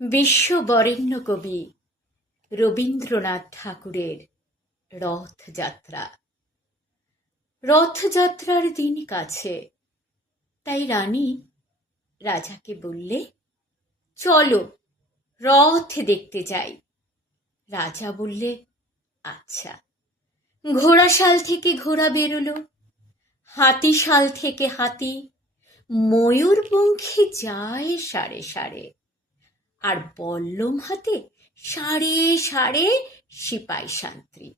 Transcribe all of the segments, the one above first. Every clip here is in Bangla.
বিশ্ববরেণ্য কবি রবীন্দ্রনাথ ঠাকুরের রথযাত্রা। রথযাত্রার দিন কাছে, তাই রানী রাজাকে বললে, চলো রথ দেখতে যাই। রাজা বললে, আচ্ছা। ঘোড়াশাল থেকে ঘোড়া বেরোলো, হাতিশাল থেকে হাতি, ময়ূরপঙ্খী যায় সারে সারে, আর বল্লম হাতে সারে সারে সিপাই শান্ত্রী,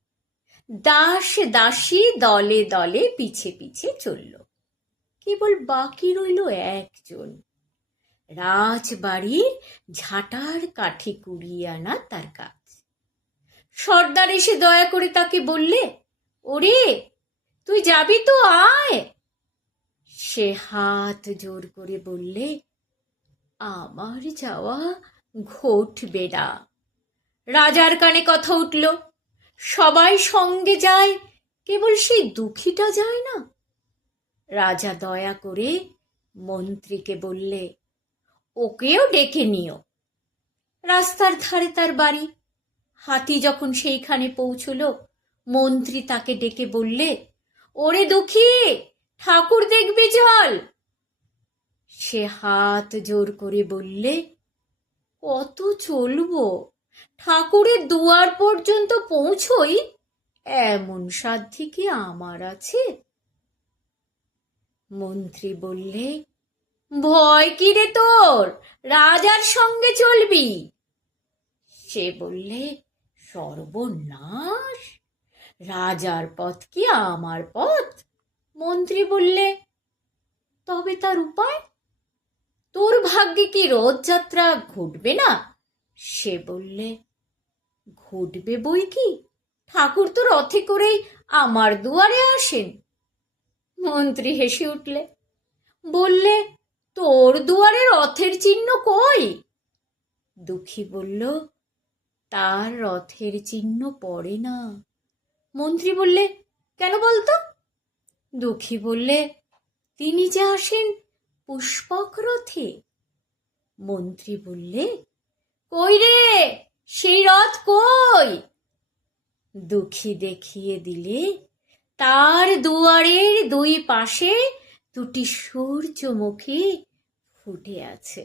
দাস দাসী দলে দলে পিছে পিছে চলল। কেবল বাকি রইল একজন, রাজবাড়ির ঝাঁটার কাঠি কুড়িয়ে আনা তার কাজ। সর্দার এসে দয়া করে তাকে বললে, ওরে তুই যাবি তো, আয়। সে হাত জোর করে বললে, আমার যাওয়া ঘটবে না। রাজার কানে কথা উঠল, সবাই সঙ্গে যায়, কেবল সেই দুঃখীটা যায় না। রাজা দয়া করে মন্ত্রীকে বললে, ওকেও ডেকে নিও। রাস্তার ধারে তার বাড়ি। হাতি যখন সেইখানে পৌঁছল, মন্ত্রী তাকে ডেকে বললে, ওরে দুঃখী, ঠাকুর দেখবি চল। সে হাত জোর করে বললে, কত চলবো, ঠাকুরের দুয়ার পর্যন্ত পৌঁছই এমন সাধ্য কি আমার আছে? মন্ত্রী বললে, ভয় কি রে তোর, রাজার সঙ্গে চলবি। সে বললে, সর্বনাশ, রাজার পথ কি আমার পথ? মন্ত্রী বললে, তবে তার উপায়? তোর ভাগ্যে কি রথযাত্রা ঘটবে না? সে বললে, ঘটবে বই কি, ঠাকুর তো রথে করেই আমার দুয়ারে আসেন। মন্ত্রী হেসে উঠলে, বললে, তোর দুয়ারে রথের চিহ্ন কই? দুঃখী বলল, তার রথের চিহ্ন পড়ে না। মন্ত্রী বললে, কেন বলতো? দুঃখী বললে, তিনি যে আসেন পুষ্পক রথে। মন্ত্রী বললে, কই রে, সেই রথ কই? দুঃখী দেখিয়ে দিলে, তার দুয়ারের দুই পাশে দুটি সূর্যমুখী ফুটে আছে।